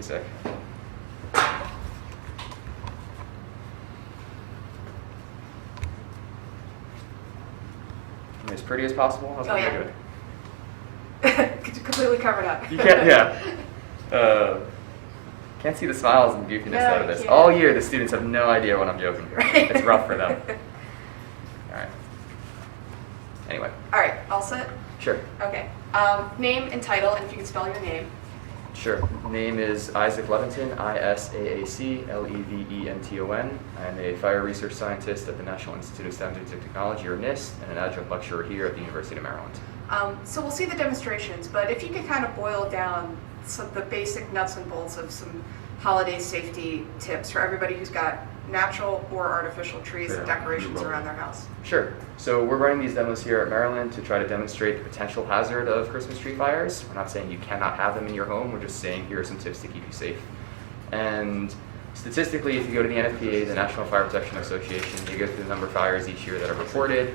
me a sec. As pretty as possible. How's that good? Completely covered up. You can't, yeah. Can't see the smiles and goofiness out of this. All year, the students have no idea when I'm joking. Right. It's rough for them. All right. Anyway. All right, all set? Sure. Okay. Name and title, and if you can spell your name. Sure. Name is Isaac Leventon, ISAAC-LEVENTON. I'm a fire research scientist at the National Institute of Scientific Technology, or NIST, and an adjunct lecturer here at the University of Maryland. So we'll see the demonstrations, but if you could kind of boil down some of the basic nuts and bolts of some holiday safety tips for everybody who's got natural or artificial trees and decorations around their house. Sure. So we're running these demos here at Maryland to try to demonstrate the potential hazard of Christmas tree fires. We're not saying you cannot have them in your home. We're just saying here are some tips to keep you safe. And statistically, if you go to the NFPA, the National Fire Protection Association, they go through the number of fires each year that are reported.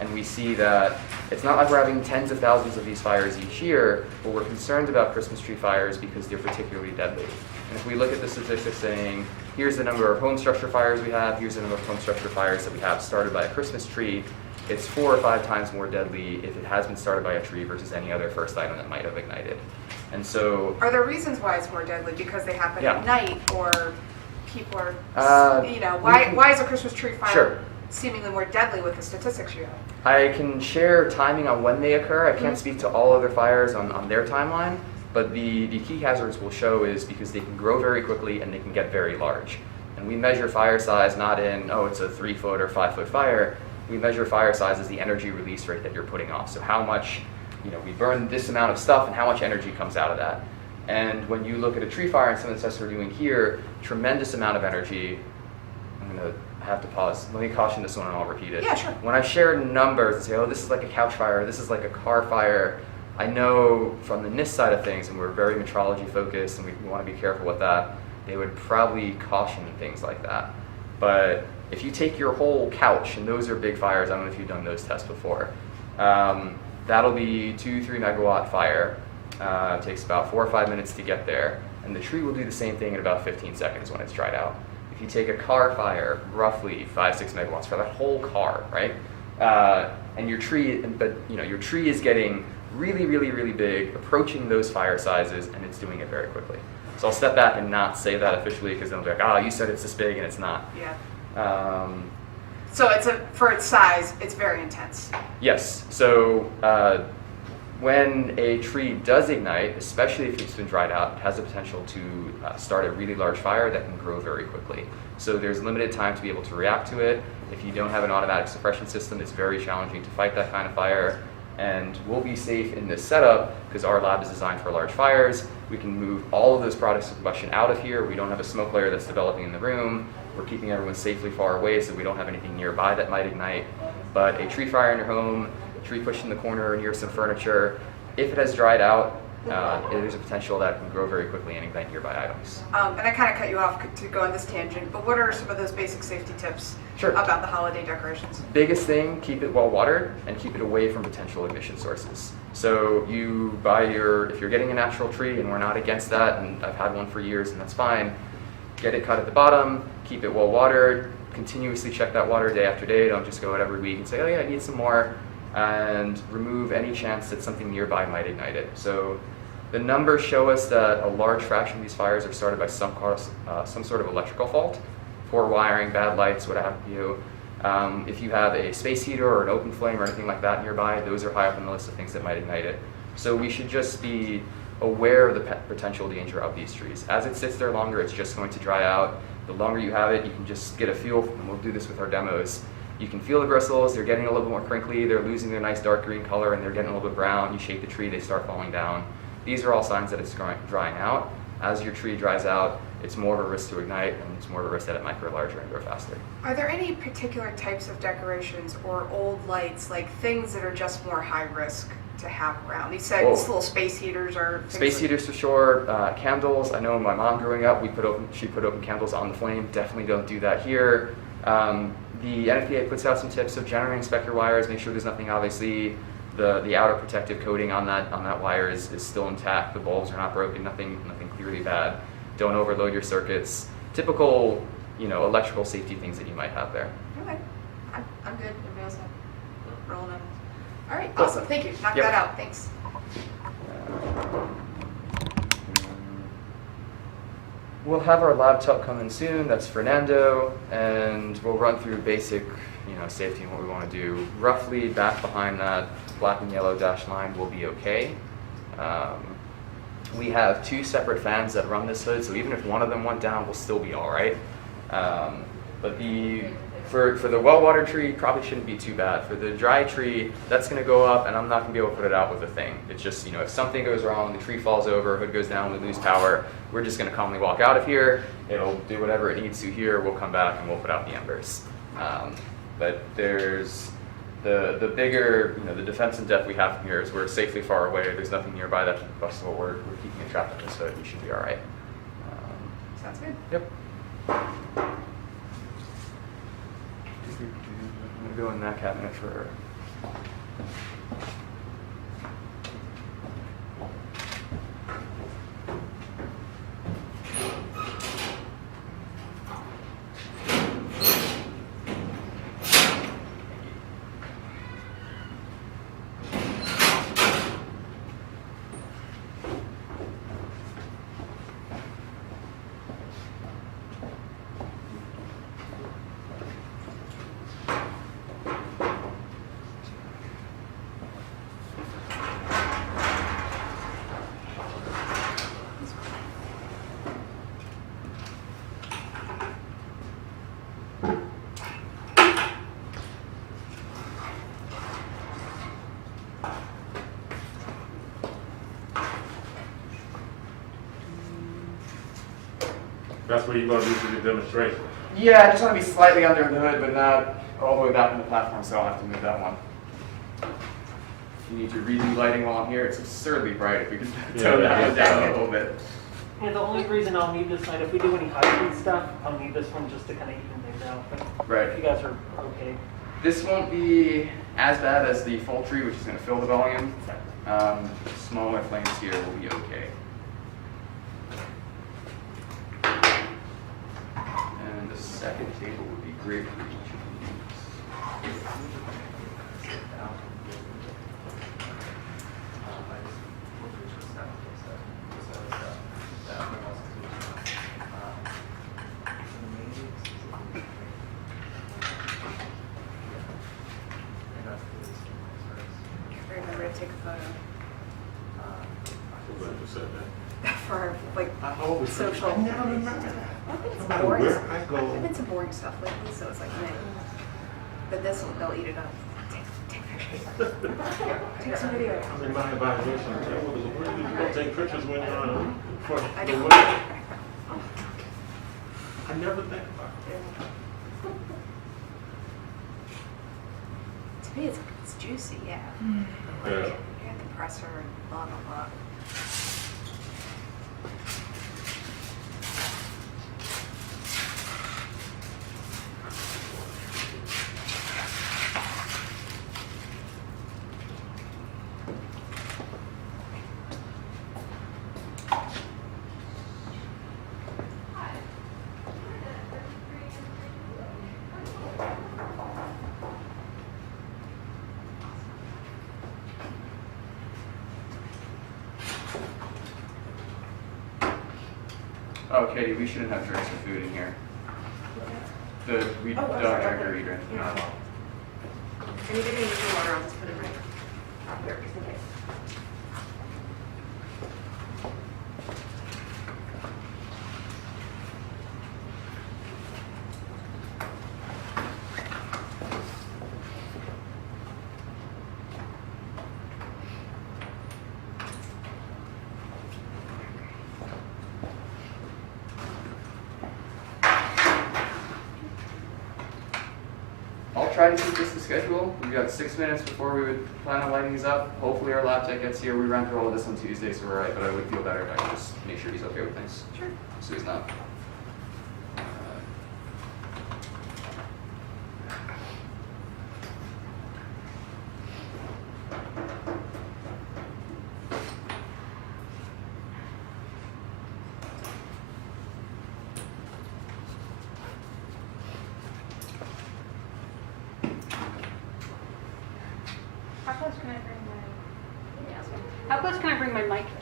And we see that it's not like we're having tens of thousands of these fires each year, but we're concerned about Christmas tree fires because they're particularly deadly. And if we look at the statistics saying, here's the number of home structure fires we have, here's the number of home structure fires that we have started by a Christmas tree, it's 4 or 5 times more deadly if it has been started by a tree versus any other first item that might have ignited. And so... Are there reasons why it's more deadly? Because they happen at night, or people are, why is a Christmas tree fire seemingly more deadly with the statistics you have? I can share timing on when they occur. I can't speak to all other fires on their timeline, but the key hazards we'll show is because they can grow very quickly and they can get very large. And we measure fire size not in, it's a 3-foot or 5-foot fire. We measure fire size as the energy release rate that you're putting off. So how much, we burn this amount of stuff and how much energy comes out of that. And when you look at a tree fire and some of the tests we're doing here, tremendous amount of energy. I'm going to have to pause. Let me caution this one and I'll repeat it. Yeah, sure. When I share numbers and say, this is like a couch fire, or this is like a car fire, I know from the NIST side of things, and we're very metrology focused and we want to be careful with that, they would probably caution things like that. But if you take your whole couch, and those are big fires, I don't know if you've done those tests before, that'll be 2-3 megawatt fire. It takes about 4 or 5 minutes to get there, and the tree will do the same thing in about 15 seconds when it's dried out. If you take a car fire, roughly 5-6 megawatts for that whole car, right? And your tree, your tree is getting really, really, really big, approaching those fire sizes, and it's doing it very quickly. So I'll step back and not say that officially because they'll be like, you said it's this big and it's not. Yeah. So for its size, it's very intense. Yes. So when a tree does ignite, especially if it's been dried out, it has the potential to start a really large fire that can grow very quickly. So there's limited time to be able to react to it. If you don't have an automatic suppression system, it's very challenging to fight that kind of fire. And we'll be safe in this setup because our lab is designed for large fires. We can move all of those products of combustion out of here. We don't have a smoke layer that's developing in the room. We're keeping everyone safely far away so we don't have anything nearby that might ignite. But a tree fire in your home, a tree pushed in the corner near some furniture, if it has dried out, there's a potential that can grow very quickly and ignite nearby items. And I kind of cut you off to go on this tangent, but what are some of those basic safety tips about the holiday decorations? Biggest thing, keep it well watered and keep it away from potential ignition sources. So if you're getting a natural tree, and we're not against that, and I've had one for years and that's fine, get it cut at the bottom, keep it well watered, continuously check that water day after day. Don't just go out every week and say, I need some more, and remove any chance that something nearby might ignite it. So the numbers show us that a large fraction of these fires are started by some sort of electrical fault, poor wiring, bad lights, what have you. If you have a space heater or an open flame or anything like that nearby, those are high up on the list of things that might ignite it. So we should just be aware of the potential danger of these trees. As it sits there longer, it's just going to dry out. The longer you have it, you can just get a feel, and we'll do this with our demos. You can feel the bristles, they're getting a little bit more crinkly, they're losing their nice dark green color, and they're getting a little bit brown. You shake the tree, they start falling down. These are all signs that it's drying out. As your tree dries out, it's more of a risk to ignite, and it's more of a risk that it might grow larger and grow faster. Are there any particular types of decorations or old lights, like things that are just more high risk to have around? You said little space heaters or things space heaters for sure. Candles. I know my mom growing up, she put open candles on the flame. Definitely don't do that here. The NFPA puts out some tips, so generally inspect your wires, make sure there's nothing obviously. The outer protective coating on that wire is still intact. The bulbs are not broken, nothing clearly bad. don't overload your circuits. Typical, electrical safety things that you might have there. Okay, I'm good. Everybody else rolling on. All right, Cool. awesome. Thank you. Knock Yep. that out. Thanks. We'll have our laptop come in soon. That's Fernando, and we'll run through basic, safety and what we want to do. Roughly back behind that black and yellow dashed line will be okay. We have 2 separate fans that run this hood, so even if one of them went down, we'll still be all right. But for the well-watered tree, probably shouldn't be too bad. For the dry tree, that's going to go up, and I'm not going to be able to put it out with a thing. It's just, if something goes wrong, the tree falls over, hood goes down, we lose power, we're just going to calmly walk out of here. It'll do whatever it needs to here. We'll come back and we'll put out the embers. But there's the bigger, the defense in depth we have from here is we're safely far away. There's nothing nearby that should bust what we're keeping it trapped in this hood. We should be all right. Sounds good. Yep. I'm going to go in that cabinet for. That's what you're gonna do for the demonstration. Yeah, I just want to be slightly under the hood, but not all the way back on the platform, so I'll have to move that one. If you need to redo lighting while I'm here, it's absurdly bright. If we could tone that one down a little bit. Yeah, the only reason I'll need this night, if we do any high-speed stuff, I'll need this one just to kind of even things out. But Right. if you guys are okay. This won't be as bad as the full tree, which is going to fill the volume. Smaller flames here will be okay. And the second table would be great for each of these. Remember to take a photo I'm glad you said that. for like I always social. I never remember that. I've been No some matter boring where stuff. I I've go. been some boring stuff lately, so it's like, meh. But this one, they'll eat it up. Take pictures. Take some video. I'm in my evaluation. Where do you go take pictures when you're for I the know. wedding? I never think about it. To me, it's juicy, yeah. Yeah. You have the presser and blah, blah, blah. Oh, Katie, we shouldn't have drinks or food in here. We don't drink or eat or anything. Yeah. Anybody needs some water, I'll just put it right out there, just in case. I'll try to keep this to schedule. We've got 6 minutes before we would plan on lighting these up. Hopefully our lab tech gets here. We ran through all of this on Tuesday, so we're right, but I would feel better if I could just make sure he's okay with things. Sure. So he's not.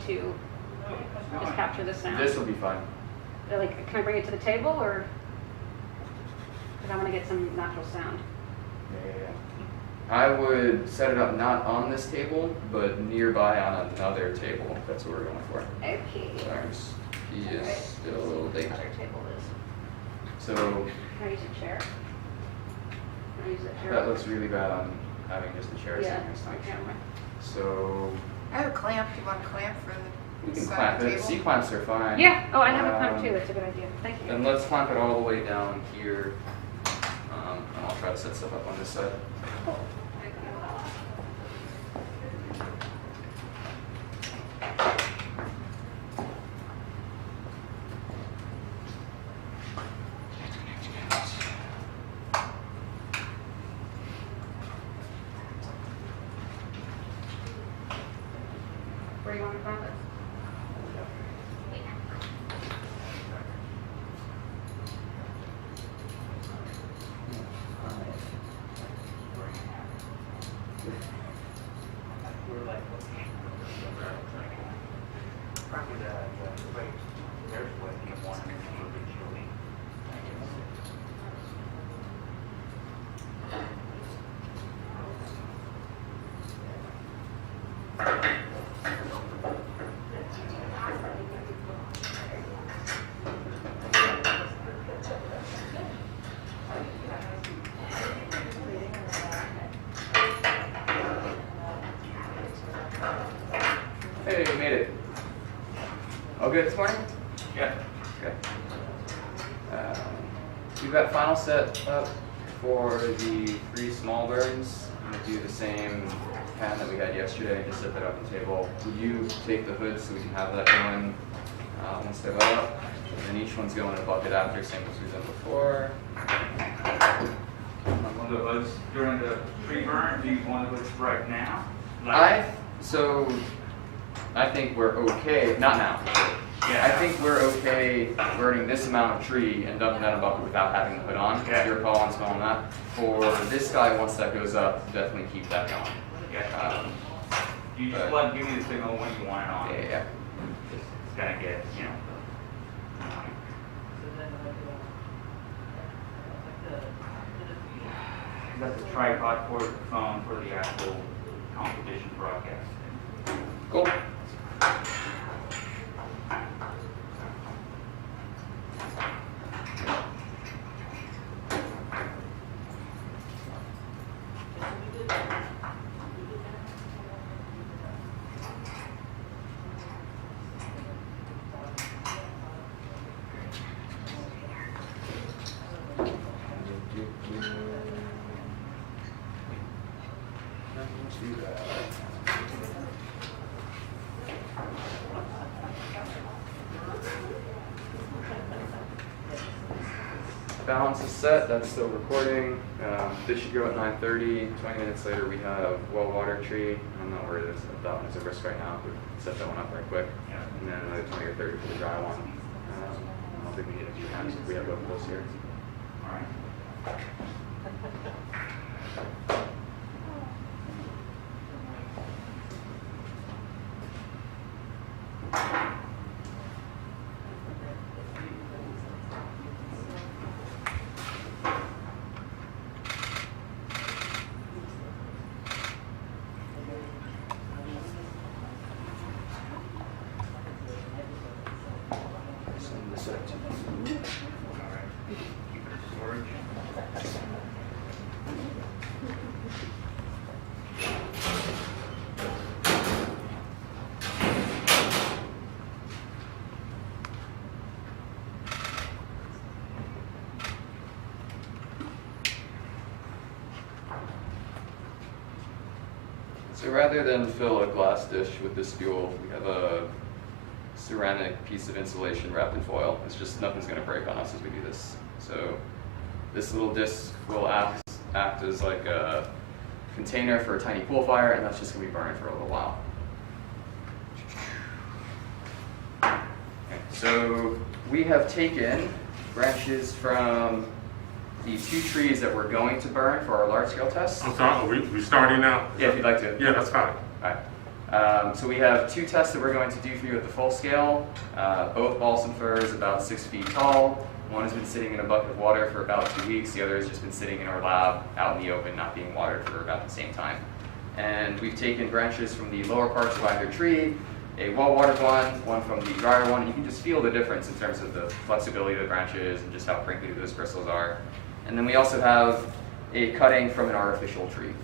to just capture the sound? This will be fine. Like, can I bring it to the table, or? Because I want to get some natural sound. Yeah. I would set it up not on this table, but nearby on another table. That's what we're going for. Okay. He is Alright. still late. Other table is. So Can I use a chair? Can I use that chair? that looks really bad on having just a chair Yeah, sitting next to me. on camera. So I have a clamp. Do you want a clamp for we the can side clamp of the it. table? C-clamps are fine. Yeah. Oh, I have a clamp Um, too. That's a good idea. Thank you. Then let's clamp it all the way down here. And I'll try to set stuff up on this side. Cool. Where do you want to clamp it? Hey, we made it. All good this morning? Yeah. Okay. We've got final set up for the 3 small burns. I'm gonna do the same pan that we had yesterday, just set that up on the table. Would you take the hood so we can have that going once they're lit up? And then each one's going in a bucket after, same as we've done before. One of the hoods during the tree burn, do you want the hoods right now? I think we're okay, not now. Yeah. I think we're okay burning this amount of tree and dumping that in a bucket without having the hood on. Okay. It's your call on smelling that. For this guy, once that goes up, definitely keep that going. Yeah. You just but- give me the signal when you want it on. Yeah. It's gonna get, you know. That's a tripod for the phone for the actual competition broadcast. Cool. Balance is set, that's still recording. This should go at 9:30. 20 minutes later we have well water tree. I'm not worried that that one is a risk right now. We set that one up right quick. Yeah. And then another 20 or 30 for the dry one. I don't think we need a few hands if we have both of those here. All right. Send this up to you. All right. Keep it in storage. So rather than fill a glass dish with this fuel, we have a ceramic piece of insulation wrapped in foil. It's just nothing's going to break on us as we do this. So this little disc will act as like a container for a tiny pool fire, and that's just going to be burning for a little while. Okay, so we have taken branches from the 2 trees that we're going to burn for our large-scale test. I'm sorry, we starting now? Yeah, if you'd like to. Yeah, that's fine. Alright. So we have 2 tests that we're going to do for you at the full scale. Both balsam firs about 6 feet tall. One has been sitting in a bucket of water for about 2 weeks. The other has just been sitting in our lab out in the open, not being watered for about the same time. And we've taken branches from the lower parts of either tree, a well-watered one from the drier one. You can just feel the difference in terms of the flexibility of the branches and just how crinkly those bristles are. And then we also have a cutting from an artificial tree.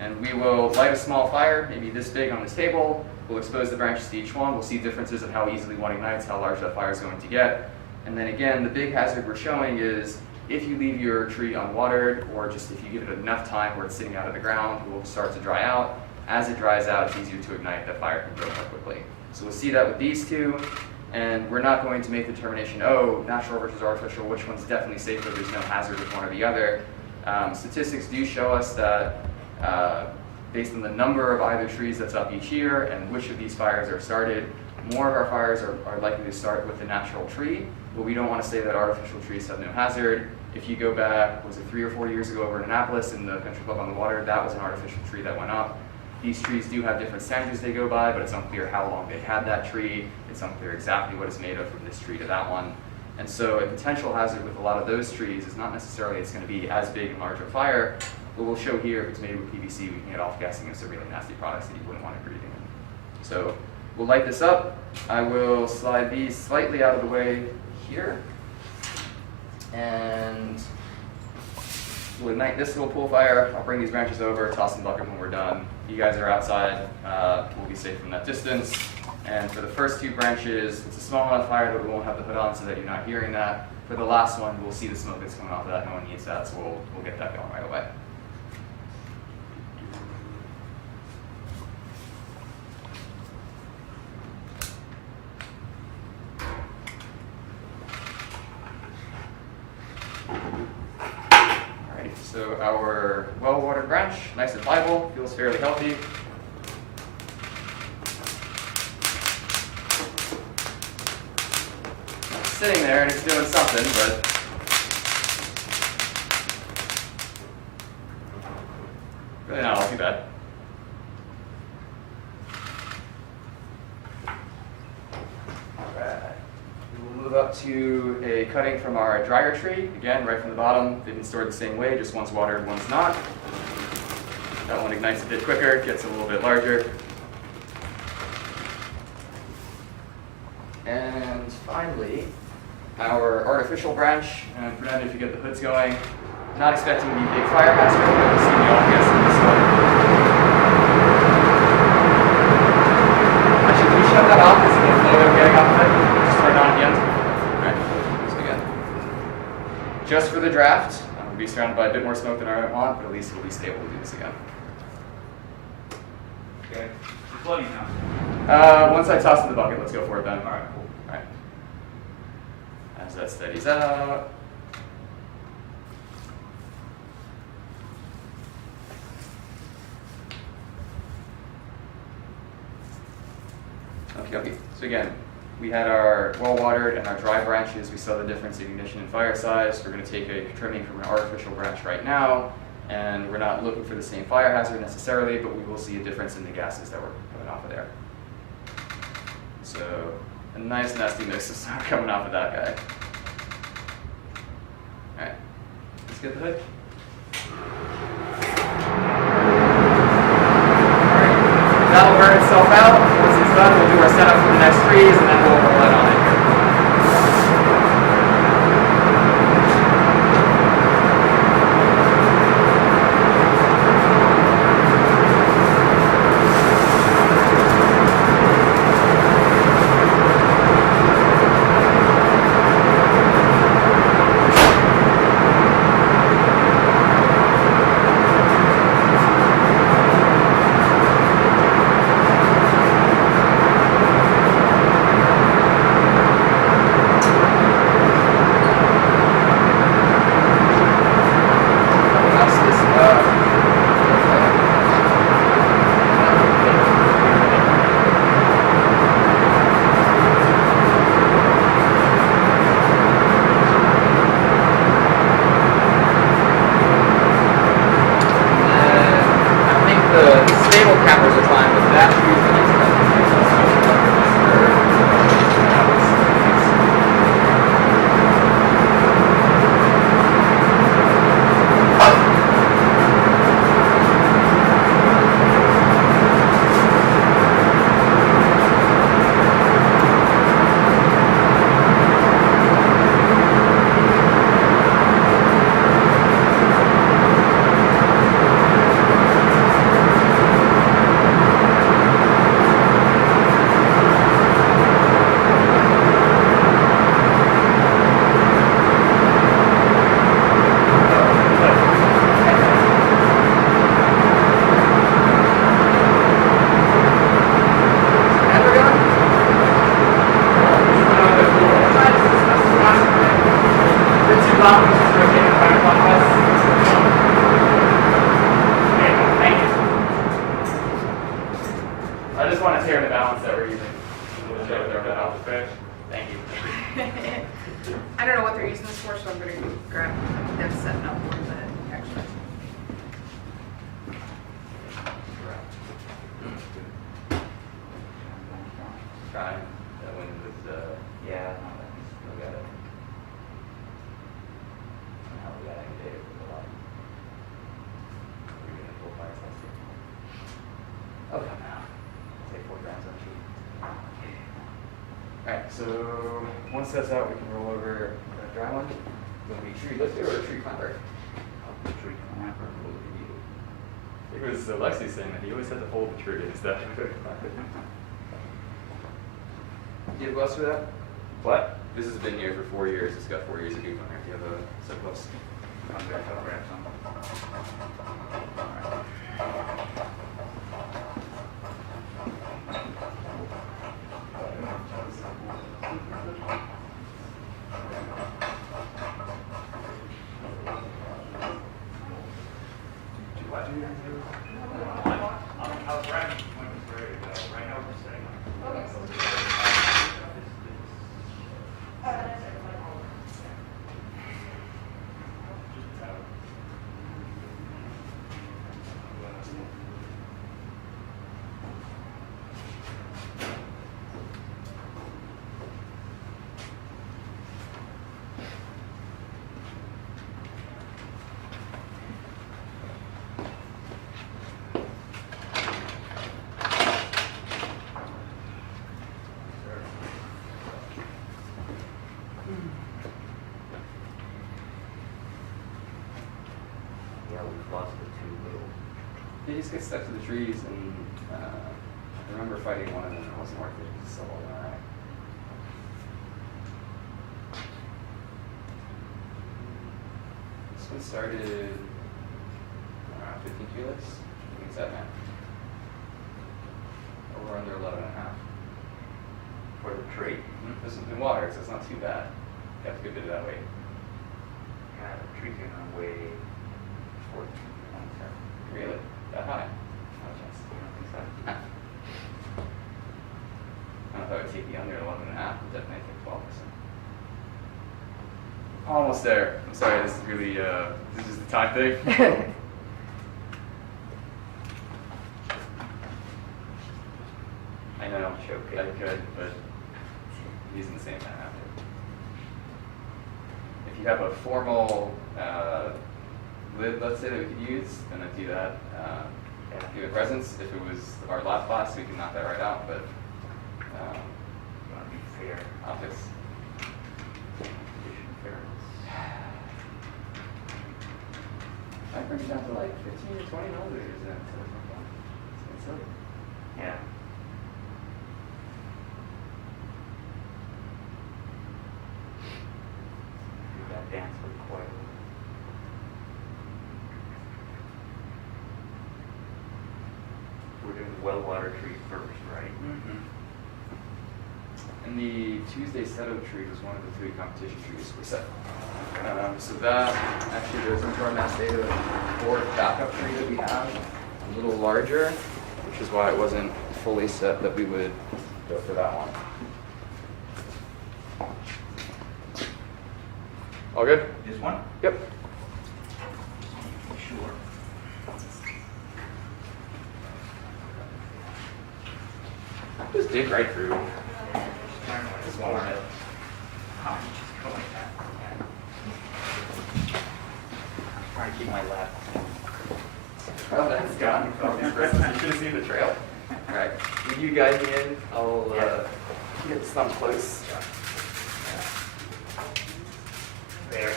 And we will light a small fire, maybe this big on this table. We'll expose the branches to each one. We'll see differences of how easily one ignites, how large that fire is going to get. And then again, the big hazard we're showing is if you leave your tree unwatered, or just if you give it enough time where it's sitting out of the ground, it will start to dry out. As it dries out, it's easier to ignite. That fire can grow more quickly. So we'll see that with these 2. And we're not going to make the determination, oh, natural versus artificial, which one's definitely safer, there's no hazard with one or the other. Statistics do show us that based on the number of either trees that's up each year and which of these fires are started, more of our fires are likely to start with the natural tree, but we don't want to say that artificial trees have no hazard. If you go back, was it 3 or 4 years ago over in Annapolis in the Country Club on the Water, that was an artificial tree that went up. These trees do have different standards they go by, but it's unclear how long they had that tree. It's unclear exactly what it's made of from this tree to that one. And so a potential hazard with a lot of those trees is not necessarily it's going to be as big and large a fire, but we'll show here if it's made with PVC, we can get off-gassing and some really nasty products that you wouldn't want to breathe in. So we'll light this up. I will slide these slightly out of the way here. And we'll ignite this little pool fire. I'll bring these branches over, toss in the bucket when we're done. You guys are outside. We'll be safe from that distance. And for the first 2 branches, it's a small enough fire that we won't have the hood on so that you're not hearing that. For the last one, we'll see the smoke that's coming off of that. No one needs that, so we'll get that going right away. Alright, so our well-watered branch, nice and pliable, feels fairly healthy. Sitting there and it's doing something, but really not all too bad. Alright, we will move up to a cutting from our drier tree. Again, right from the bottom, they've been stored the same way, just one's watered, one's not. That one ignites a bit quicker, gets a little bit larger. And finally, our artificial branch, and Fernando, if you get the hoods going, not expecting to be a big fire hazard, but we'll see the off-gas in this one. Actually, can you shut that off? Is the flow that we're getting off of it? Just turn it on again. Alright, so again. Just for the draft, we'll be surrounded by a bit more smoke than I want, but at least it'll be stable to do this again. Okay, it's flooding now. Once I toss in the bucket, let's go for it then. All right, cool. Alright. As that steadies out. Okay. So again, we had our well-watered and our dry branches. We saw the difference in ignition and fire size. We're going to take a trimming from an artificial branch right now, and we're not looking for the same fire hazard necessarily, but we will see a difference in the gases that were coming off of there. So a nice nasty mix of smoke coming off of that guy. All right, let's get the hood. That'll burn itself out. Once it's done, we'll do our setup for the next trees, and then we'll roll it on in here. I don't know what they're using this for, so I'm gonna grab them setting up one of the extras. Trying. That one was, Yeah, no, that's, we got it. Somehow we got activated with a lot. We're doing a full fire testing. Oh, come now. Take 4 grams on sheet. alright, so once that's out, we can roll over the dry one. Will it be tree lifter or tree climber? Tree clamper, what would you do? It was Alexi saying that he always had to hold the tree instead. Do you have gloves for that? What? This has been here for 4 years. It's got 4 years of goop on there. Do you have a set of gloves? I'll grab some. I was right when it was ready to go. Right now we're setting up. Yeah, we've lost the 2 little. They just get stuck to the trees, and I remember fighting one of them. It wasn't worth it. It's so alright. This one started around 15 kilos. I think it's that now. Over under 11 and a half. For the tree? This one's been watered, so it's not too bad. Got a good bit of that weight. Yeah, the tree's gonna weigh 14 pounds. Really? That high? Not a chance. I don't think so. I don't know if I would take the under 11 and a half, but definitely take 12%. Almost there. I'm sorry, this is really, this is the time thing. I know, Choke I it. could, but using the same time after. If you have a formal lid, let's say, that we could use, then I'd do that. Give it presence. If it was our last class, we can knock that right out, but You wanna be fair. optics. Condition fairness. I bring it down to like 15 or 20 milliliters then, so it's not fun. It's silly. Yeah. Do that dance with coil. We're doing the well water tree first, right? And the Tuesday setup tree was one of the 3 competition trees we set. So that actually goes into our mass data 4th backup tree that we have, a little larger, which is why it wasn't fully set that we would go for that one. All good? Just one? Yep. Sure. Just dig right through. Just one minute. Just go like that. Trying to keep my left. Oh, that's gone. You should have seen the trail. All right, you guide me in. I'll get some close. There.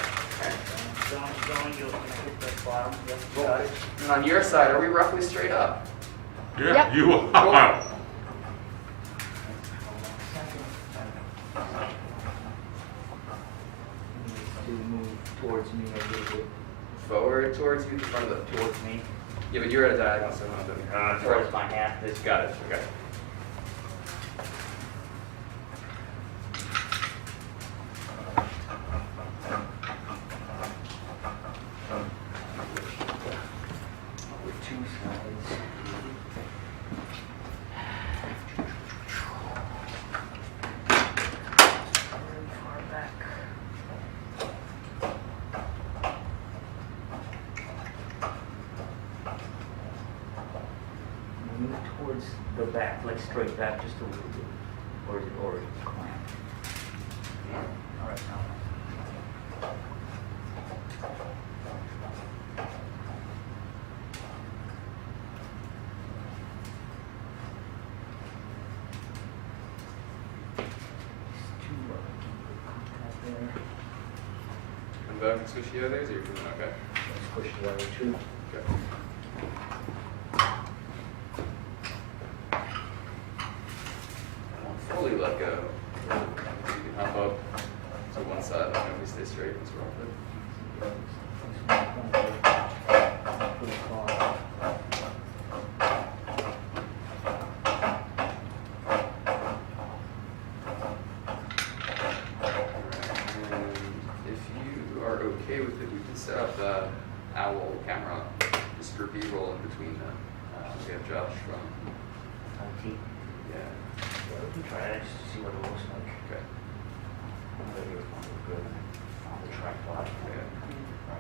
Going, you'll hit the bottom, Well, and on your side, are we roughly straight up? Yeah, Yep. you are. To move towards me a little bit. Forward towards you, in front of the. Towards me. Yeah, but you're at a diagonal, so I'm not Towards my hand. This got it. Okay. With 2 sides. Very far back. towards the back, like straight back just a little bit, or is it already clamped? All right, now. Two, contact there. Come back and switch the others, or you're doing okay? Let's push the other two. Okay. Fully let go. You can hop up to one side and then we stay straight once we're off it. Put a car. And if you are okay with it, we can set up the owl camera just for B-roll in between them. We have Josh from, IT. yeah, Yeah, we can try that just to see what it looks like. okay. Maybe it's not look good on the tripod. Okay.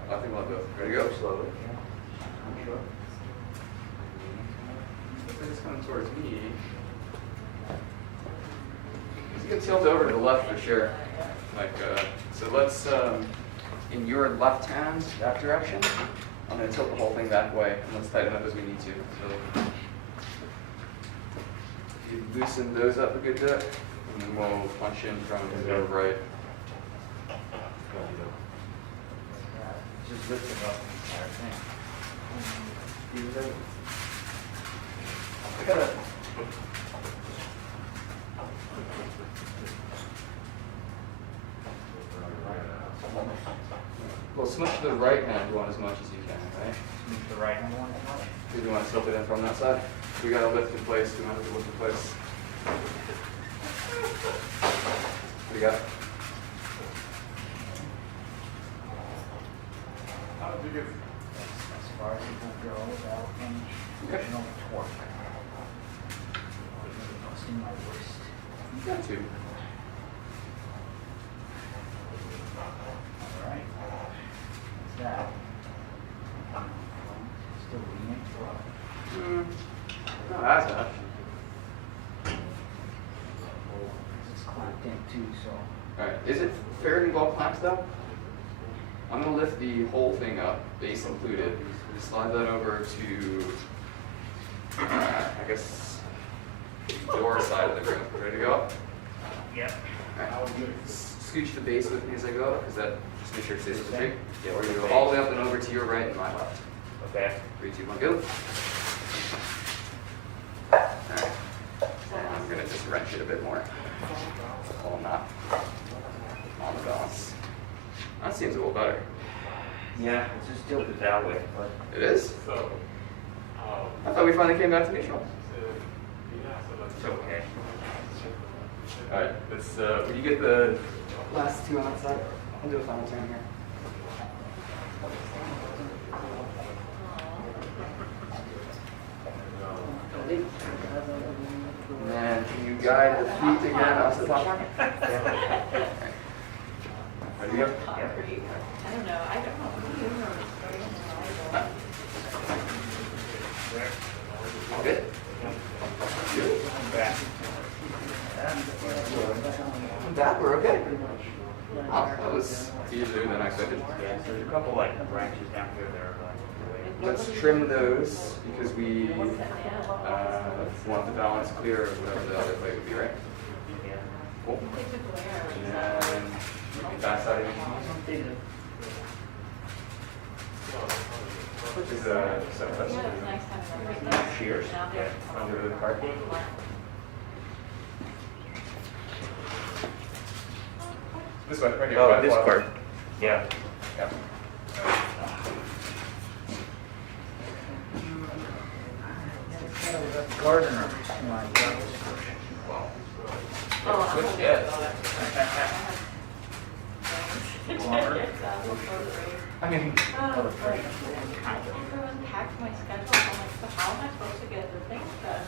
I think we'll go. Ready to go? Slow it, yeah. I'm sure. If it's coming towards me, you can tilt over to the left for sure. Like, so let's, in your left hand, that direction, I'm going to tilt the whole thing that way, and let's tighten up as we need to. So, you loosen those up a good bit, and then we'll punch in from the right. Just lift it up the entire thing. I gotta. Well, smush the right hand one as much as you can, right? Move the right hand one as much. If you want to tilt it in from that side. We gotta lift in place. We might have to lift in place. What do you got? As far as it will go without any additional torque. Busting my wrist. You got to. Alright. That's that. Still leaning. Not as much. It's clamped in too, so. Alright, is it fairly well clamped though? I'm gonna lift the whole thing up, base included. Slide that over to, I guess, the door side of the room. Ready to go? Yep. Alright, scooch the base with me as I go, because that, just make sure it stays with the tree. Yeah, we're gonna go all the way up and over to your right and my left. Okay. 3, 2, 1, go. Alright, and I'm gonna just wrench it a bit more. While I'm not on the balance. That seems a little better. Yeah, it's just tilted that way, but. It is? So, I thought we finally came back to neutral. It's okay. Alright, let's, would you get the last two on that side? I'll do a final turn here. And can you guide the feet again off the top one? Ready to go? I don't know. All good? Good. That, we're okay. Oh, that was easier than I expected. Yeah, so there's a couple like branches down here that are like. Let's trim those because we want the balance clear of whatever the other plate would be, right? Yeah. Cool. And maybe backside again. Which is so that's shears under the cart. This way, right here. Oh, this part. Yeah. Yeah. Gardener. My God. Switch yet. I mean, Everyone packed my schedule. I'm like, so how am I supposed to get the things done?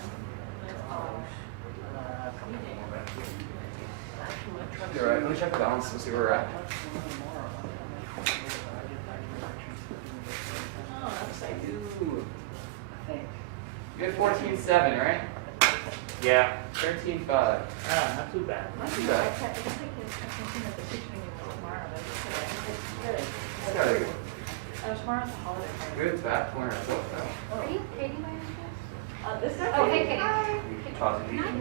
you're right. Let me check the balance and see where we're at. Oh, that's like, You had 14.7, right? Yeah. 13.5. Ah, not too bad. Not too I bad. think it's something that the teacher needs tomorrow, but it's It's got a good. Tomorrow's a holiday. good back corner as well, though. Are you Katie by any chance? This is. Oh, hey, Katie. Toss it. I'm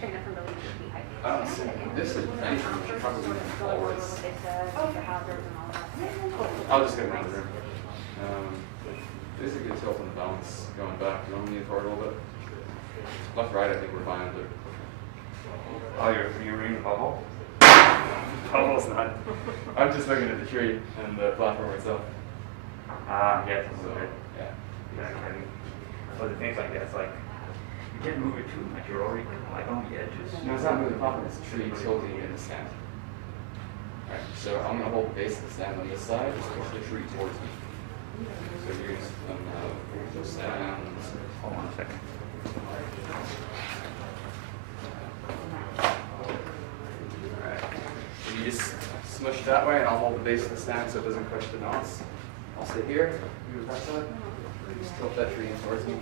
Trina from Building Safety. Hi. So this is anything we should probably move forwards. What they said, the hazards and all that. I'll just go around the room. There's a good tilt on the balance going back. You want me to forward a little bit? Left, right, I think we're fine, but Oh, you're reading the bubble? almost not. I'm just looking at the tree and the platform itself. Yeah, it's a So, little bit. yeah. Yeah, but the things like that, it's like, you didn't move it too much, you're already like on the edges. No, it's not moving the platform, it's the tree tilting in the stand. Alright, so I'm gonna hold the base of the stand on this side, just push the tree towards me. So here's the stand. Hold on a second. Alright, so you just smush that way and I'll hold the base of the stand so it doesn't crush the knots. I'll sit here, you to that side, just tilt that tree in towards me.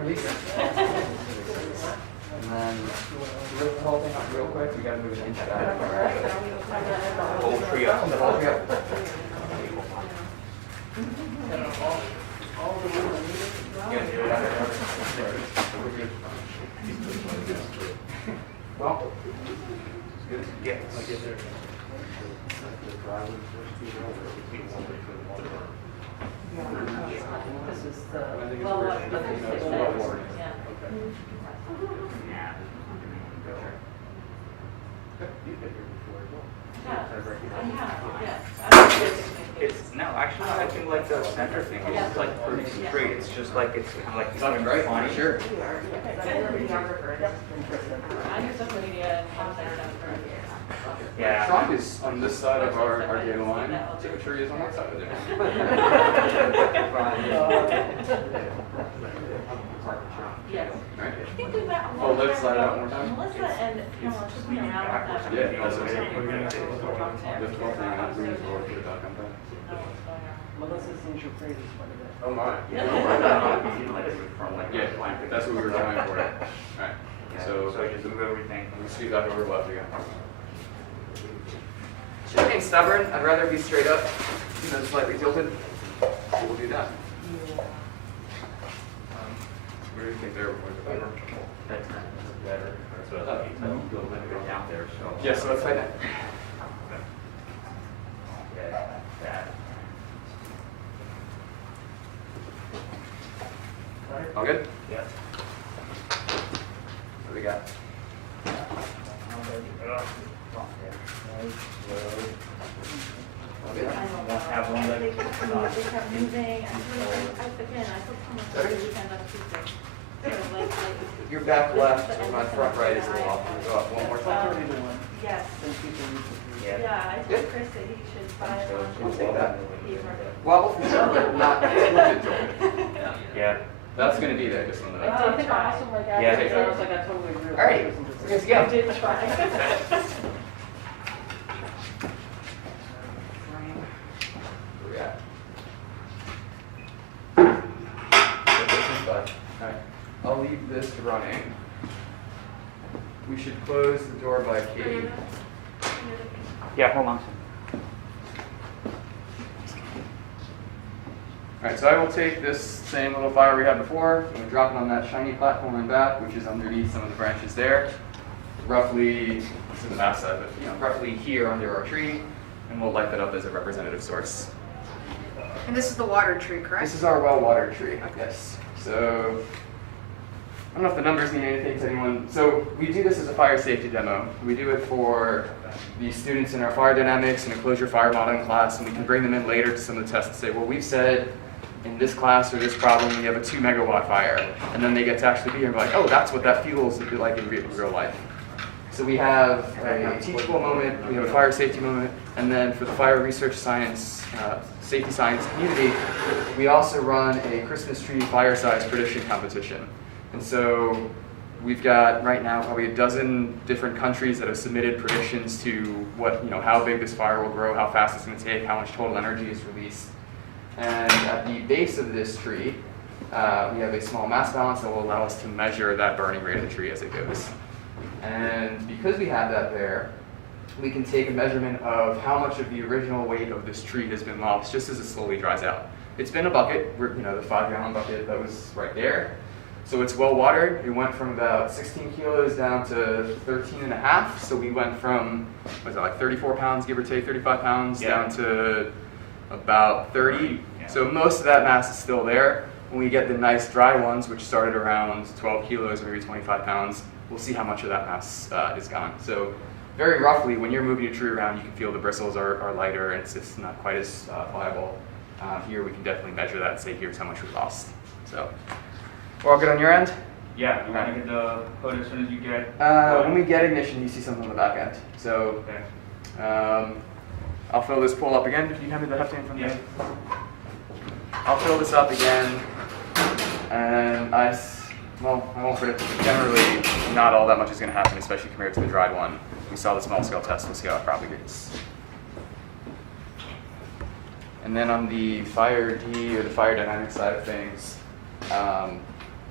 Release it. And then lift the whole thing up real quick, we gotta move an inch back. Whole tree up. The whole tree up. Well, it's good. Yeah. This is the, I think it's Well, pretty- what- you know, it's well worn. Yeah. Yeah. You've been here before as well. It's, no, actually, I think like the center thing is just like pretty straight, it's just like, it's kind of like. Sounding right, funny. sure. I'm just a media and content for years. The Yeah. trunk is on this side of our data line, so the tree is on that side of it. Yes. Right? I think we met a Oh, long let's time slide out ago. one time. Melissa and Pamela took me around with that. Yeah, that's what We're we're gonna The do 12th thing, I'm moving forward to the back on that. Melissa sings your praises quite a bit. Oh my. Yeah, that's what we were trying for. Alright, So so just move everything. we sweep that over left again. Should remain stubborn, I'd rather be straight up, even slightly tilted. So we'll do that. Where do you think they're going? That's better. That's what I thought you said. Go a little bit down there, so. Yeah, so let's fight that. Yeah, that. All good? Yeah. What do we got? All good? Have one leg. They kept moving, again, I took so much over the weekend on Tuesday. So like, Your back left and my front right is a little off. Can we go up one more time? 30 to 1. yes, Since people use it. yeah, I told Chris that he should buy So one. we'll take that. He heard it. Well, for sure, but not tilted tilted. Yeah. That's gonna be there, just on the. I think awesome, like, I Yeah. was like, I totally agree with Alright, you. let's go. I did try. Where we at? Alright, I'll leave this running. We should close the door by key. Yeah, hold on. Alright, so I will take this same little fire we had before, I'm gonna drop it on that shiny platform in back, which is underneath some of the branches there. Roughly, this is the back side, but roughly here under our tree, and we'll light that up as a representative source. And this is the water tree, correct? This is our well-watered tree, yes. So, I don't know if the numbers mean anything to anyone. So, we do this as a fire safety demo. We do it for the students in our fire dynamics and enclosure fire modeling class, and we can bring them in later to some of the tests and say, well, we've said in this class or this problem, we have a 2 megawatt fire. And then they get to actually be here and be like, oh, that's what that feels like in real life. So we have a teachable moment, we have a fire safety moment, and then for the fire research science, safety science community, we also run a Christmas tree fire size prediction competition. And so we've got right now probably a dozen different countries that have submitted predictions to what, how big this fire will grow, how fast it's going to take, how much total energy is released. And at the base of this tree, we have a small mass balance that will allow us to measure that burning rate of the tree as it goes. And because we have that there, we can take a measurement of how much of the original weight of this tree has been lost just as it slowly dries out. It's been a bucket, the 5-gallon bucket that was right there. So it's well watered. It went from about 16 kilos down to 13 and a half. So we went from, like 34 pounds, give or take, 35 pounds, down to about 30. Yeah. So most of that mass is still there. When we get the nice dry ones, which started around 12 kilos, maybe 25 pounds, we'll see how much of that mass is gone. So very roughly, when you're moving a tree around, you can feel the bristles are lighter and it's just not quite as pliable. Here we can definitely measure that and say, here's how much we lost. So we're all good on your end? Yeah, you want to get the hood as soon as you get. When we get ignition, you see something on the back end. So Okay. I'll fill this pool up again. Can you hand me the heptane from Yeah. there? I'll fill this up again, and I won't predict. Generally, not all that much is going to happen, especially compared to the dried one. We saw the small scale test. We'll see how it propagates. And then on the fire D or the fire dynamic side of things,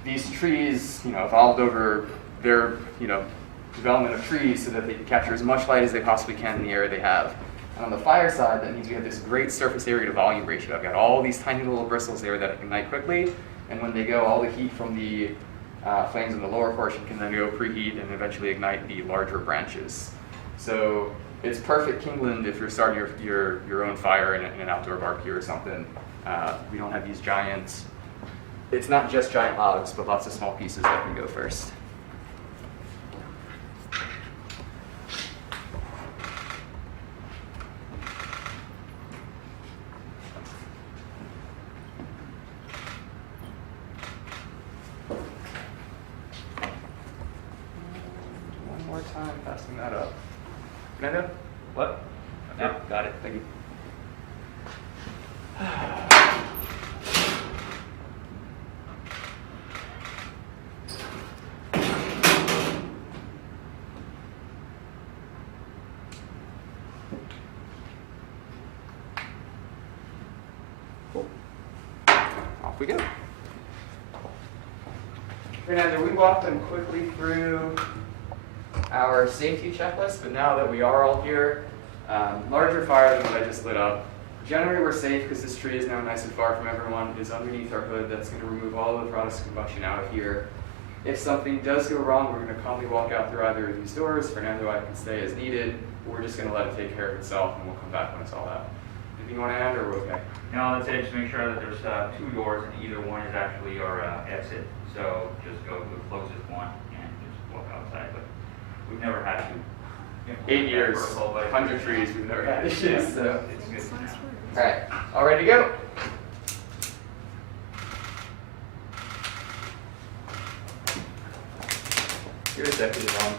these trees, evolved over their, development of trees so that they can capture as much light as they possibly can in the area they have. And on the fire side, that means we have this great surface area to volume ratio. I've got all these tiny little bristles there that ignite quickly, and when they go, all the heat from the flames in the lower portion can then go preheat and eventually ignite the larger branches. So it's perfect Kingland if you're starting your own fire in an outdoor barbecue or something. We don't have these giants. It's not just giant logs, but lots of small pieces that can go first. One more time, passing that up. Fernando? What? Yeah, got it. Thank you. Cool. Off we go. Fernando, we walked them quickly through our safety checklist, but now that we are all here, larger fire than what I just lit up. Generally we're safe because this tree is now nice and far from everyone. It's underneath our hood. That's going to remove all the products of combustion out of here. If something does go wrong, we're going to calmly walk out through either of these doors. Fernando, I can stay as needed. We're just going to let it take care of itself, and we'll come back when it's all out. Anything you want to add, or we're okay? No, that's it. Just make sure that there's 2 doors, and either one is actually our exit. So just go to the closest one and just walk outside. But we've never had to. 8 years, 100 trees, we've never had issues, so. It's good. All right, all ready to go? Your executive on.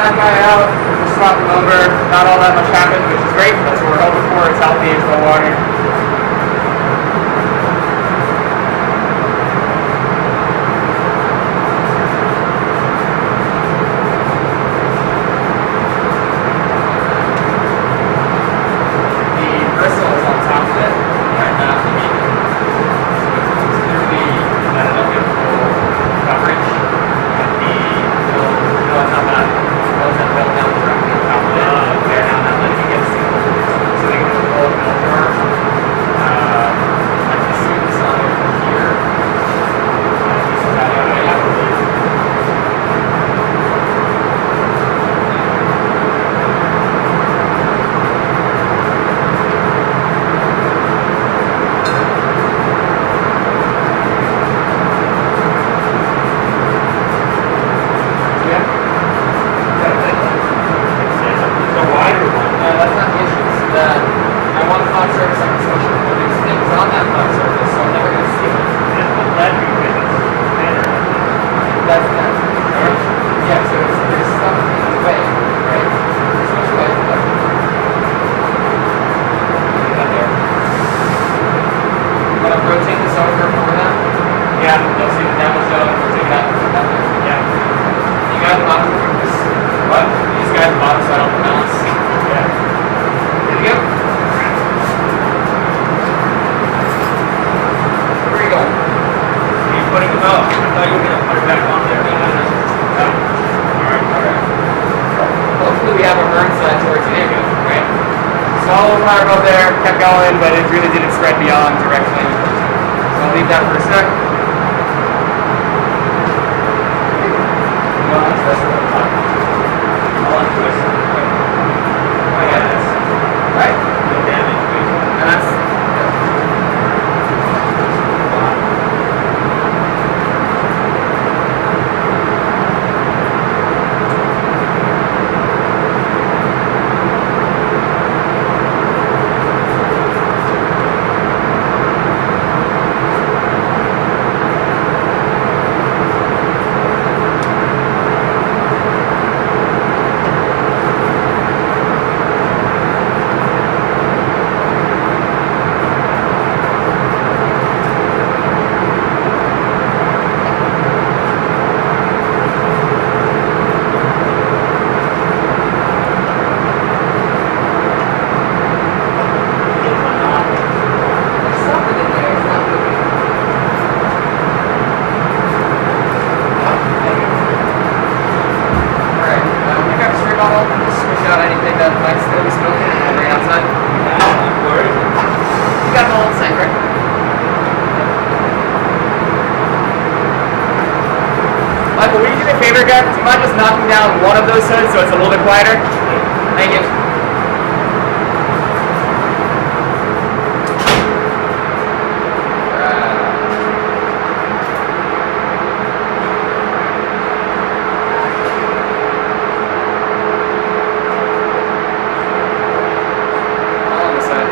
that guy out, just swap him over. Not all that much happened, which is great. That's what we're hoping for. It's healthy, it's well watered. The bristle is on top of it, right now. It's clearly not enough good full coverage. And it's not that. Those that fell down directly on top of it, they're now not letting it get sealed. So they can pull it over. I can see this on over here. This is that area, I believe. Yeah. It's a wider one. No, that's not the issue. It's that I want a flat surface I can switch it. Well, there's things on that flat surface, so I'm never going to seal it. It's the lead because it's thinner. That's that. Yeah, so there's stuff in the way, right? Switch away. Look. Look at that there. I'm going to rotate this over for them. Yeah, they'll see the damage zone. Rotate that. Yeah. You got the bottom of this. What? These guys bottom side on the balance. Yeah. Here you go. Where are you going? Are you putting them out? I thought you were gonna put it back on there. Alright. Hopefully we have a burn side towards the area, right? Small little fire above there, kept going, but it really didn't spread beyond directly. So I'll leave that for a sec. Well, that's the top. I'll untwist it. Oh yeah, that's right. No damage, please. And that's there's something in there. It's not moving. Alright, pick up a spray bottle, just squish out anything that might still be smoking and bring it outside. I'm worried. You got the whole thing, right? Michael, will you do me a favor again? Do you mind just knocking down one of those hoods so it's a little bit quieter? Thank you. All on this side.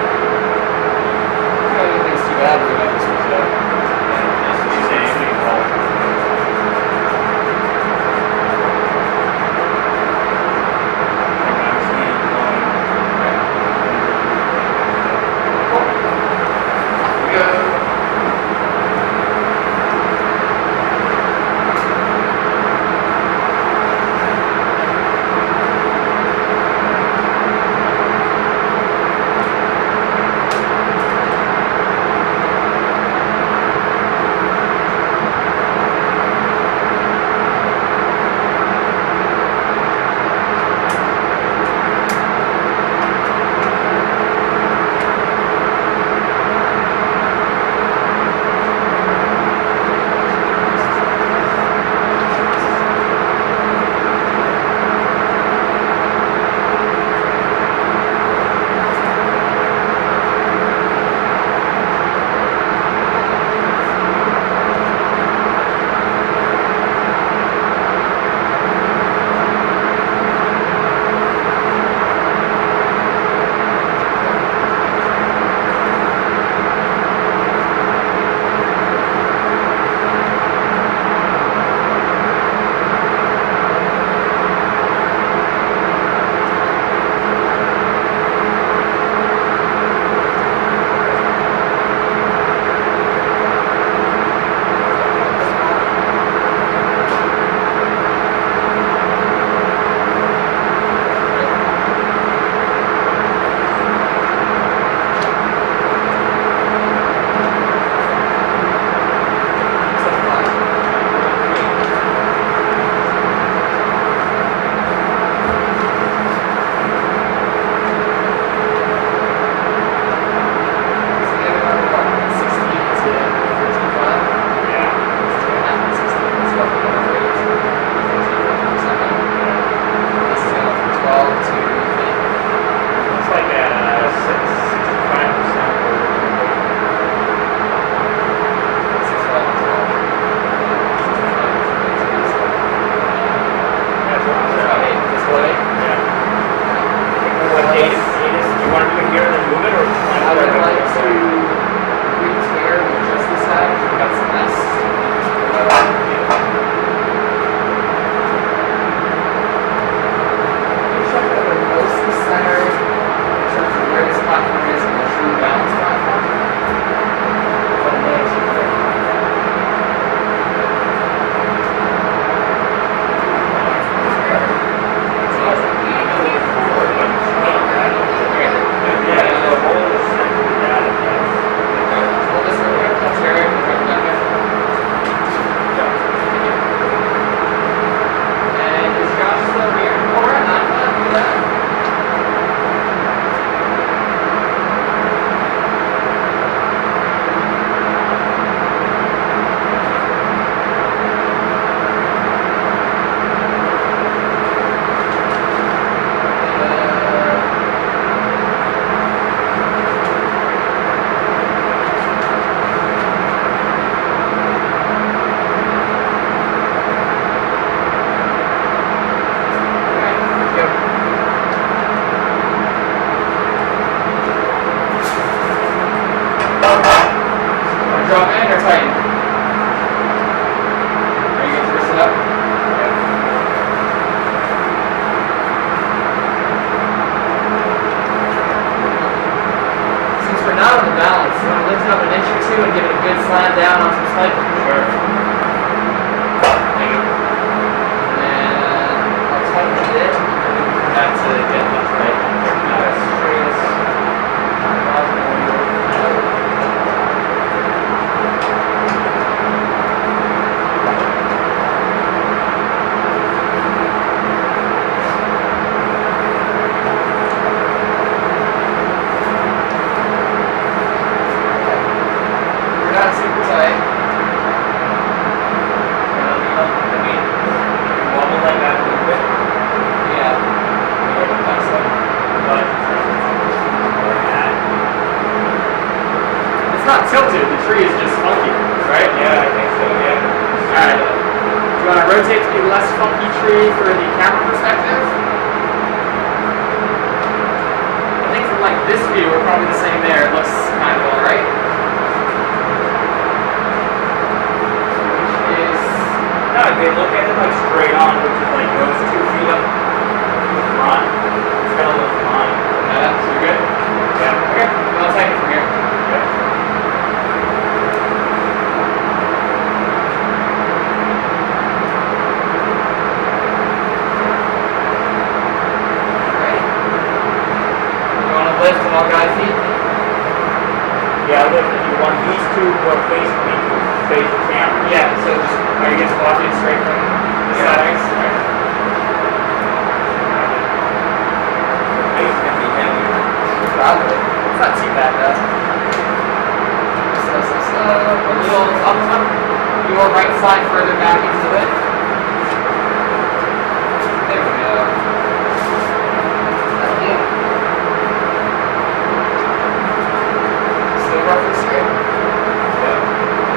If you don't think it's too bad, we're going to have to switch it up. This is the same thing. I'm seeing rotate to be less funky tree for the camera perspective. I think from like this view, we're probably the same there. It looks kind of alright. No, they look at it like straight on, which is like goes 2 feet up the front. It's got a little line. Yeah, so you're good? Yeah. Okay, well, I'll take it from here. Yep. Alright. You want to lift and I'll guide feet? Yeah, look, if you want these two or face me to face the camera. Yeah, so just, are you guys walking straight from the settings? Face can be heavy. Probably. It's not too bad though. So, a little up, your right side further back into it. There we go. Thank you. Still roughly straight.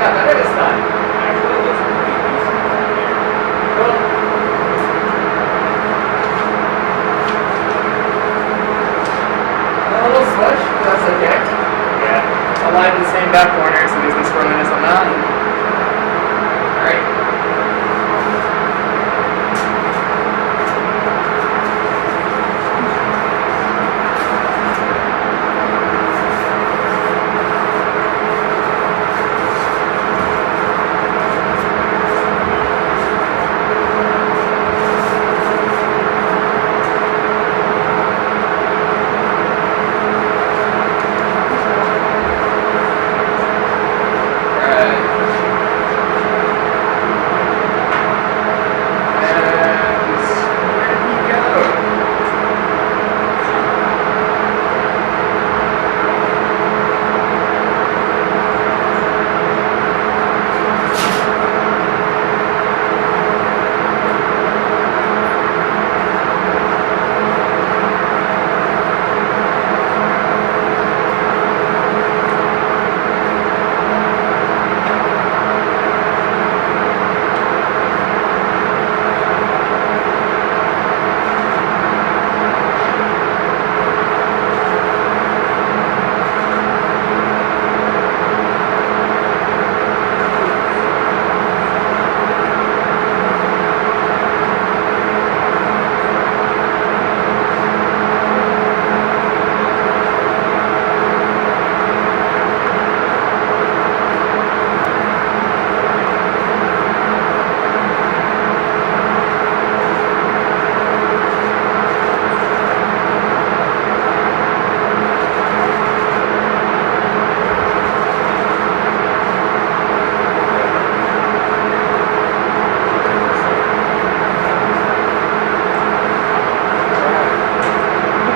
Yeah, that is fine. Actually, it looks pretty decent right here. Cool. A little swish, but that's okay. Yeah. Align the same back corners and use the squirminess on that. Alright.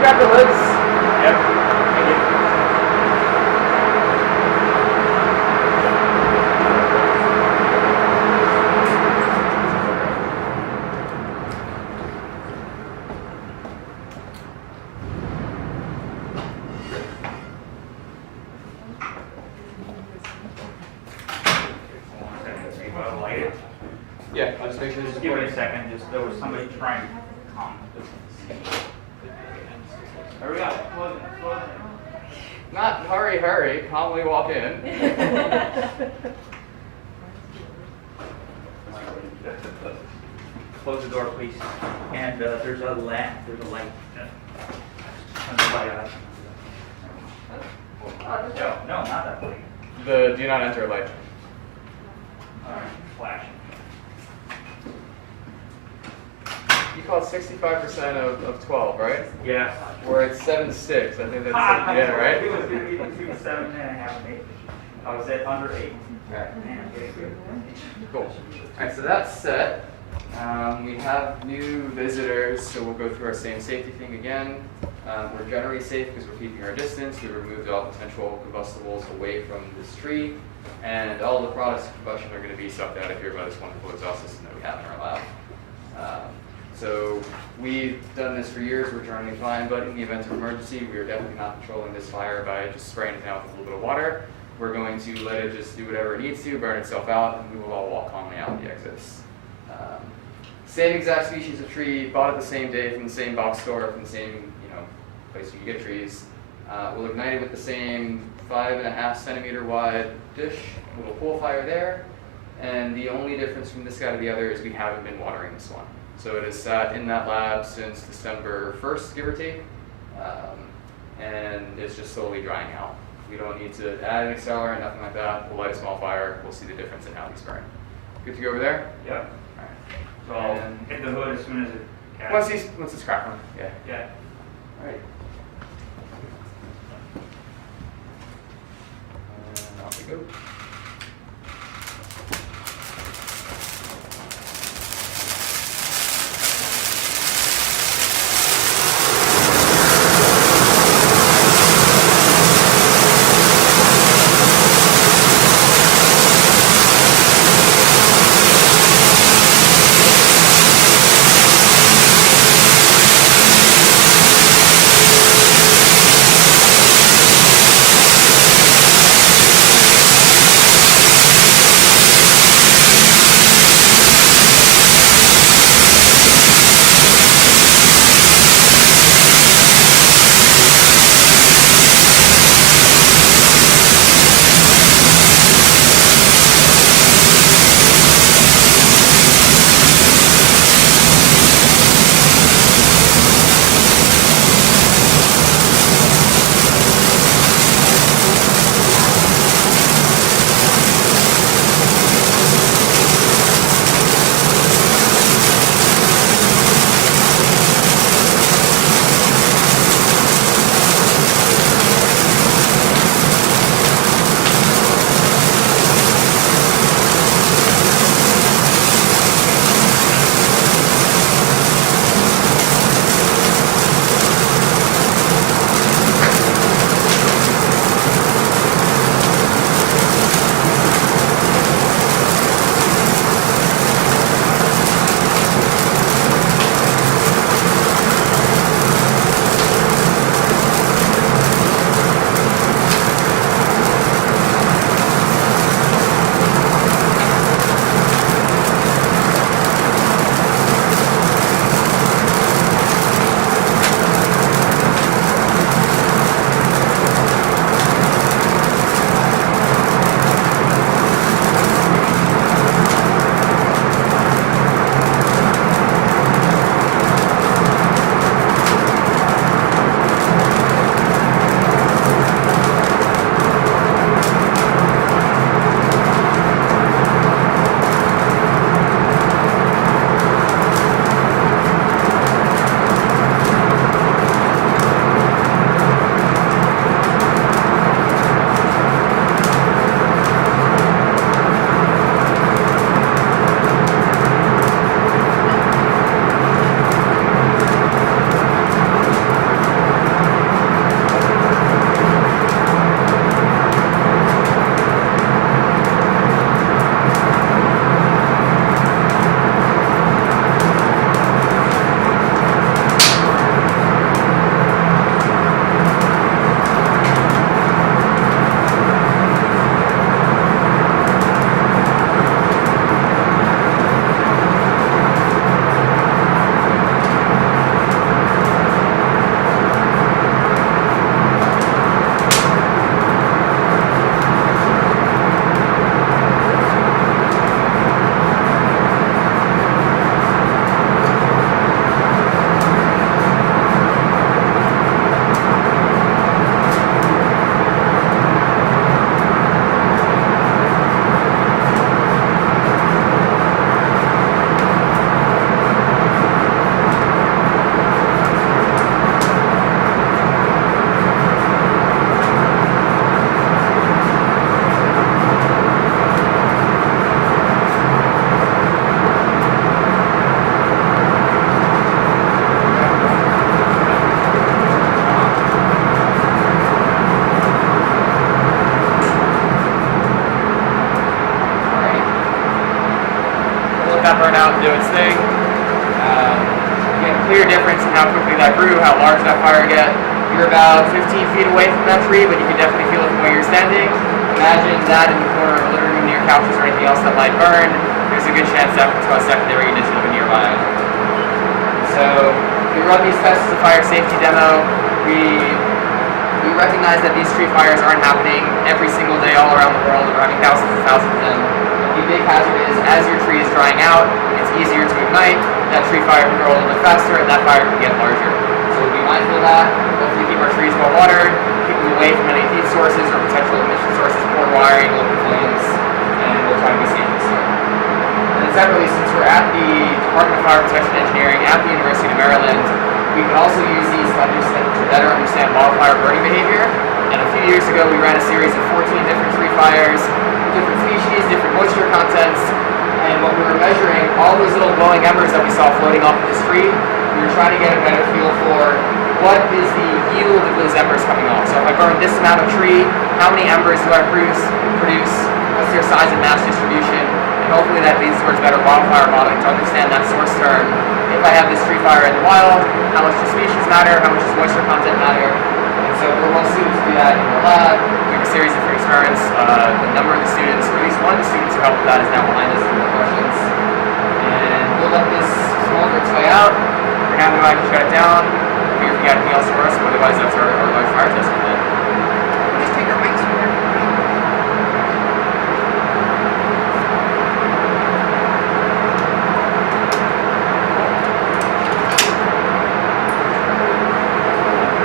Grab the hoods. Yep. Thank you. Light it. Yeah, I'll just make sure this Just is give me a recording. second, just there was somebody trying to come. There we go. Close it, close it. Not hurry, hurry. Calmly walk in. Close the door, please. And there's a lamp, there's a light. Turn the light on. No, no, not that light. The do not enter light. Alright, flashing. You called 65% of 12, right? Yeah. We're at 7.6. I think that's yeah, right? It was between 7.5 and 8. I was at under 8. Alright. Man, okay, good. Cool. Alright, so that's set. We have new visitors, so we'll go through our same safety thing again. We're generally safe because we're keeping our distance. We removed all potential combustibles away from this tree, and all the products of combustion are going to be sucked out of here by this wonderful exhaust system that we have in our lab. So we've done this for years. We're generally fine, but in the event of emergency, we are definitely not controlling this fire by just spraying it down with a little bit of water. We're going to let it just do whatever it needs to, burn itself out, and we will all walk calmly out the exits. Same exact species of tree, bought it the same day from the same box store, from the same place you get trees. We'll ignite it with the same 5.5 centimeter wide dish, little pool fire there. And the only difference from this guy to the other is we haven't been watering this one. So it has sat in that lab since December 1st, give or take. And it's just slowly drying out. We don't need to add an accelerant, nothing like that. We'll light a small fire. We'll see the difference in how these burn. Good to go over there? Yep. All right. So I'll hit the hood as soon as it Once it's crackling, yeah. Yeah. All right. And off we go. that burn out and do its thing. You get a clear difference in how quickly that grew, how large that fire got. You're about 15 feet away from that tree, but you can definitely feel it from where you're standing. Imagine that in the corner of a living room near couches or anything else that might burn. There's a good chance that will cause secondary ignition of a nearby nearby. So we run these tests as a fire safety demo. We recognize that these tree fires aren't happening every single day all around the world. We're having thousands and thousands of them. The big hazard is as your tree is drying out, it's easier to ignite. That tree fire can grow a little bit faster, and that fire can get larger. So we'll be mindful of that. Hopefully keep our trees well watered, keep them away from any heat sources or potential emission sources, poor wiring, open flames, and we'll try to be safe this year. And then separately, since we're at the Department of Fire Protection and Engineering at the University of Maryland, we can also use these to better understand wildfire burning behavior. And a few years ago, we ran a series of 14 different tree fires, different species, different moisture contents. And what we were measuring, all those little glowing embers that we saw floating off of this tree, we were trying to get a better feel for what is the yield of those embers coming off. So if I burn this amount of tree, how many embers do I produce? What's their size and mass distribution? And hopefully that leads towards better wildfire modeling to understand that source term. If I have this tree fire in the wild, how much does species matter? How much does moisture content matter? And so we're well suited to do that in the lab. We have a series of different experiments. The number of the students, or at least one of the students who helped with that is now behind us in the questions. And we'll let this smolder its way out. For now, we might shut it down. Here if you got anything else for us, but otherwise that's our large fire test for that. Just take our mics from there.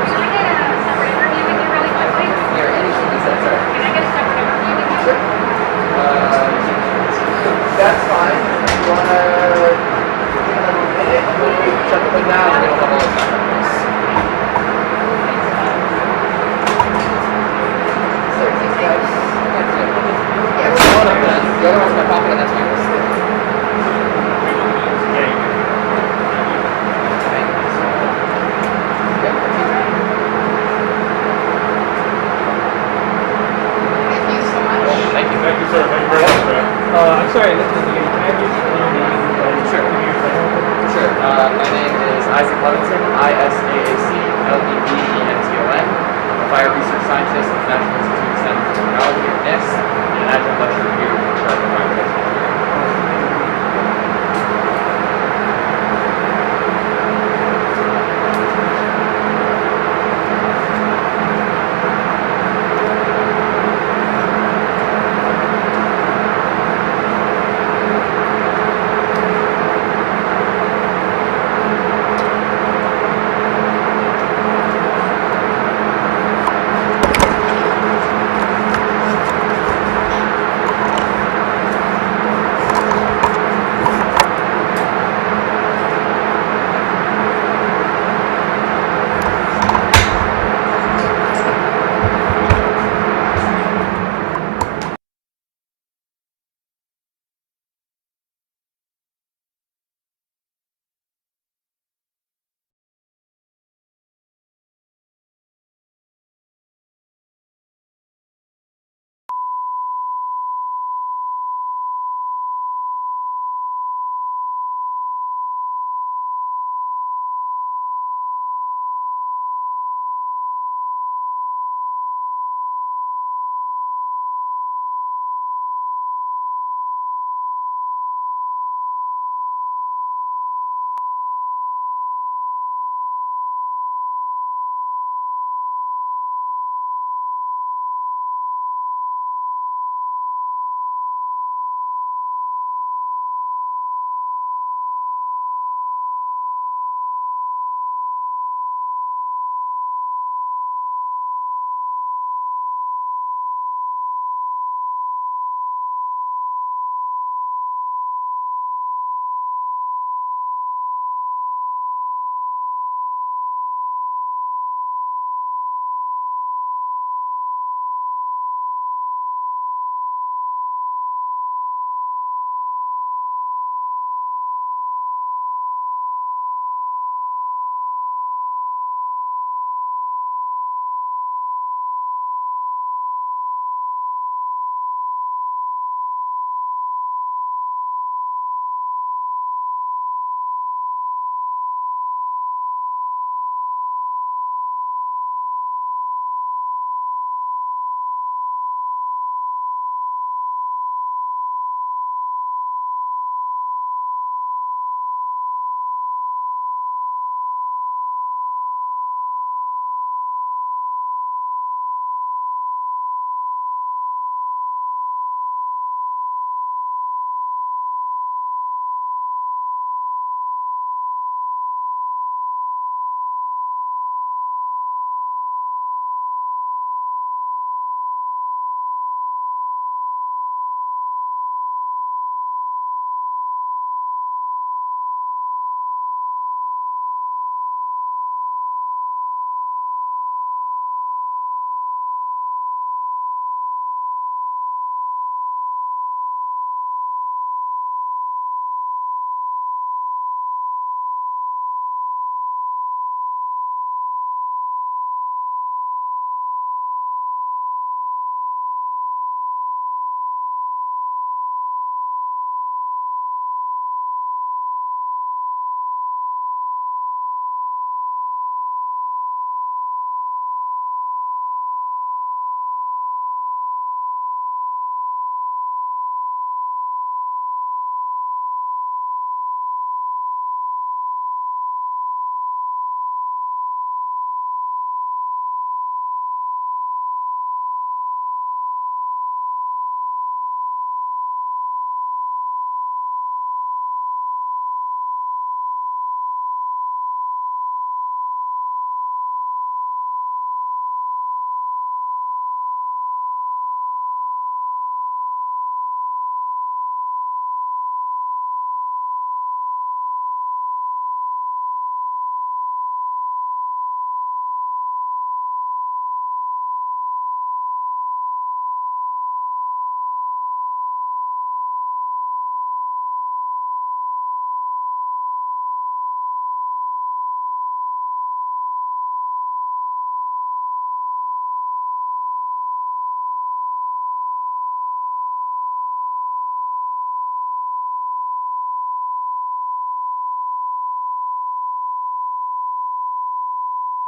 Can I get a separate interview with you really quickly? Here, anything you said, sorry. Can I get a separate interview with you? Sure. That's fine. If you want to take another minute, we'll shut the thing down and we'll have all the time. Yeah, it's one of them. The other one's my pocket, and that's yours. Thank you so much. Thank you. Thank you, sir. Thank you very much, man. I'm sorry, this is the can I just Sure. Sure. My name is Isaac Levinson, ISAAC-LEVENTON. I'm a fire research scientist at the National Institute of Science and Technology at NIST, and an adjunct lecturer here at the Department